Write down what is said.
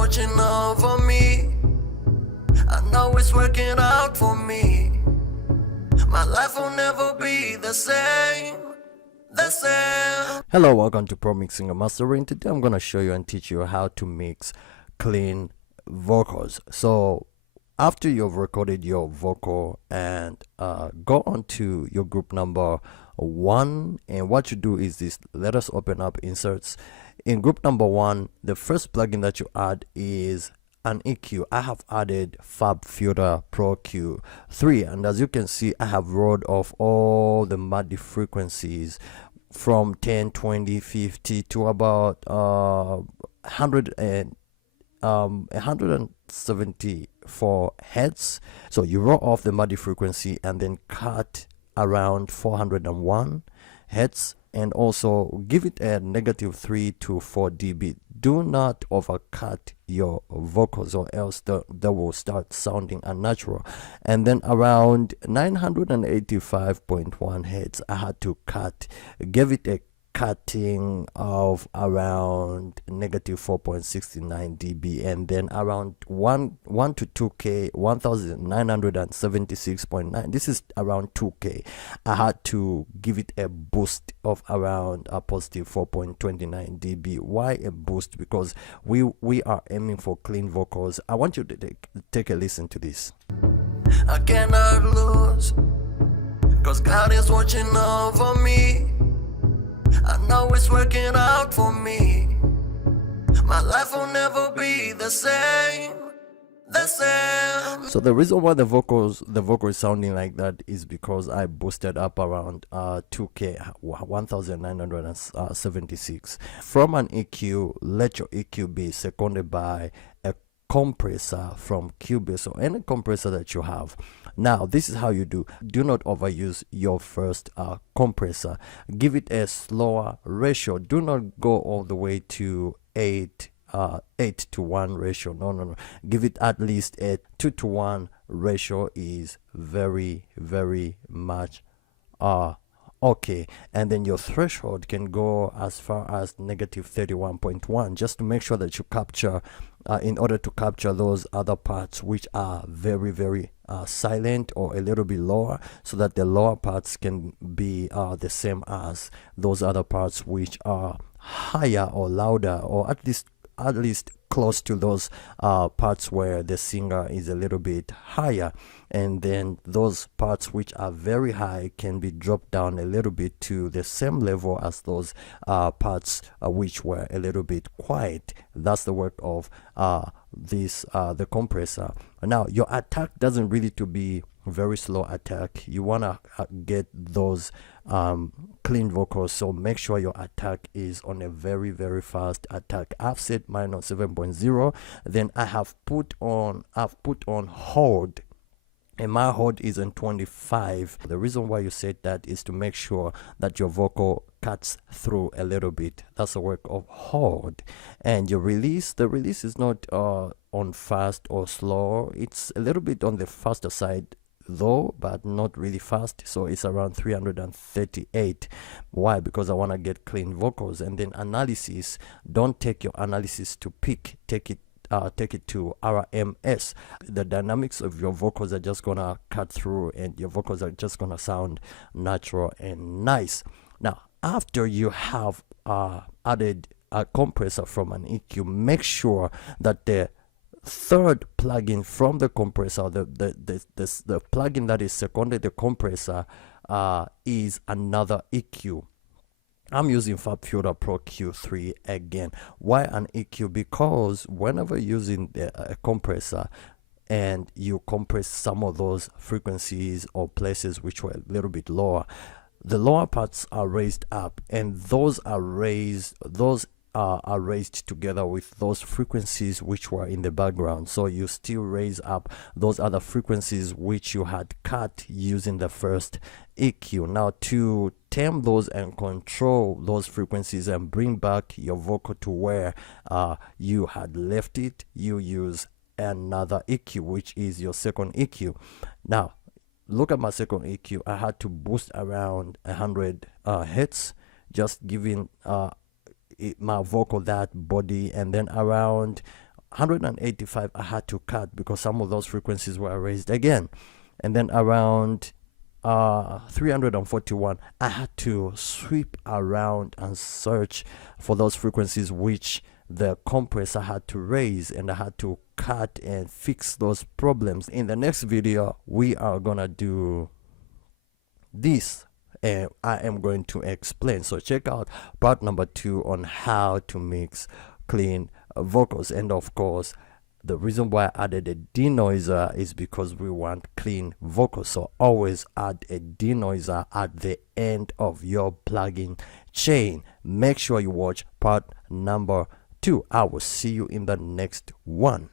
watching over me. I know it's working out for me. My life will never be the same. Hello, welcome to Pro Mixing and Mastering. Today I'm gonna show you and teach you how to mix clean vocals. So after you've recorded your vocal and go on to your group number 1, and what you do is this. Let us open up inserts. In group number 1, the first plugin that you add is an EQ. I have added FabFilter Pro Q3, and as you can see, I have rolled off all the MIDI frequencies from 10, 20, 50 to about 174 hertz. So you roll off the MIDI frequency and then cut around 401 hertz, and also give it a -3 to 4 dB. Do not overcut your vocals, or else they will start sounding unnatural. And then around 985.1 hertz, I had to give it a cutting of around -4.69 dB, and then around 1 to 2k, 1976.9, this is around 2k. I had to give it a boost of around a positive 4.29 dB. Why a boost? Because we are aiming for clean vocals. I want you to take a listen to this. I cannot lose, cause God is watching over me. I know it's working out for me. My life will never be the same. So the reason why the vocal is sounding like that is because I boosted up around 2k, 1976. From an EQ, let your EQ be seconded by a compressor from Cubase or any compressor that you have. Now this is how you do not overuse your first compressor. Give it a slower ratio. Do not go all the way to 8 to 1 ratio. No, give it at least a 2 to 1 ratio is very much okay. And then your threshold can go as far as -31.1, just to make sure that you capture in order to capture those other parts which are very silent or a little bit lower, so that the lower parts can be the same as those other parts which are higher or louder, or at least close to those parts where the singer is a little bit higher. And then those parts which are very high can be dropped down a little bit to the same level as those parts which were a little bit quiet. That's the work of the compressor. Now your attack doesn't really to be very slow attack. You want to get those clean vocals, so make sure your attack is on a very fast attack. I've set mine on 7.0. then I've put on hold, and my hold is on 25. The reason why you set that is to make sure that your vocal cuts through a little bit. That's the work of hold. And your release, the release is not on fast or slow. It's a little bit on the faster side though, but not really fast. So it's around 338. Why? Because I want to get clean vocals. And then analysis, don't take your analysis to peak, take it to RMS. The dynamics of your vocals are just gonna cut through, and your vocals are just gonna sound natural and nice. Now after you have added a compressor from an EQ, make sure that the third plugin from the compressor, the plugin that is seconded the compressor, is another EQ. I'm using FabFilter Pro Q3 again. Why an EQ? Because whenever using a compressor and you compress some of those frequencies or places which were a little bit lower, the lower parts are raised up, and those are raised together with those frequencies which were in the background. So you still raise up those other frequencies which you had cut using the first EQ. Now to tame those and control those frequencies and bring back your vocal to where you had left it, you use another EQ, which is your second EQ. Now look at my second EQ. I had to boost around 100 hertz, just giving my vocal that body, and then around 185 I had to cut because some of those frequencies were raised again. And then around 341 I had to sweep around and search for those frequencies which the compressor had to raise, and I had to cut and fix those problems. In the next video we are gonna do this, and I am going to explain. So check out part number 2 on how to mix clean vocals. And of course, the reason why I added a denoiser is because we want clean vocals. So always add a denoiser at the end of your plugin chain. Make sure you watch part number 2. I will see you in the next one.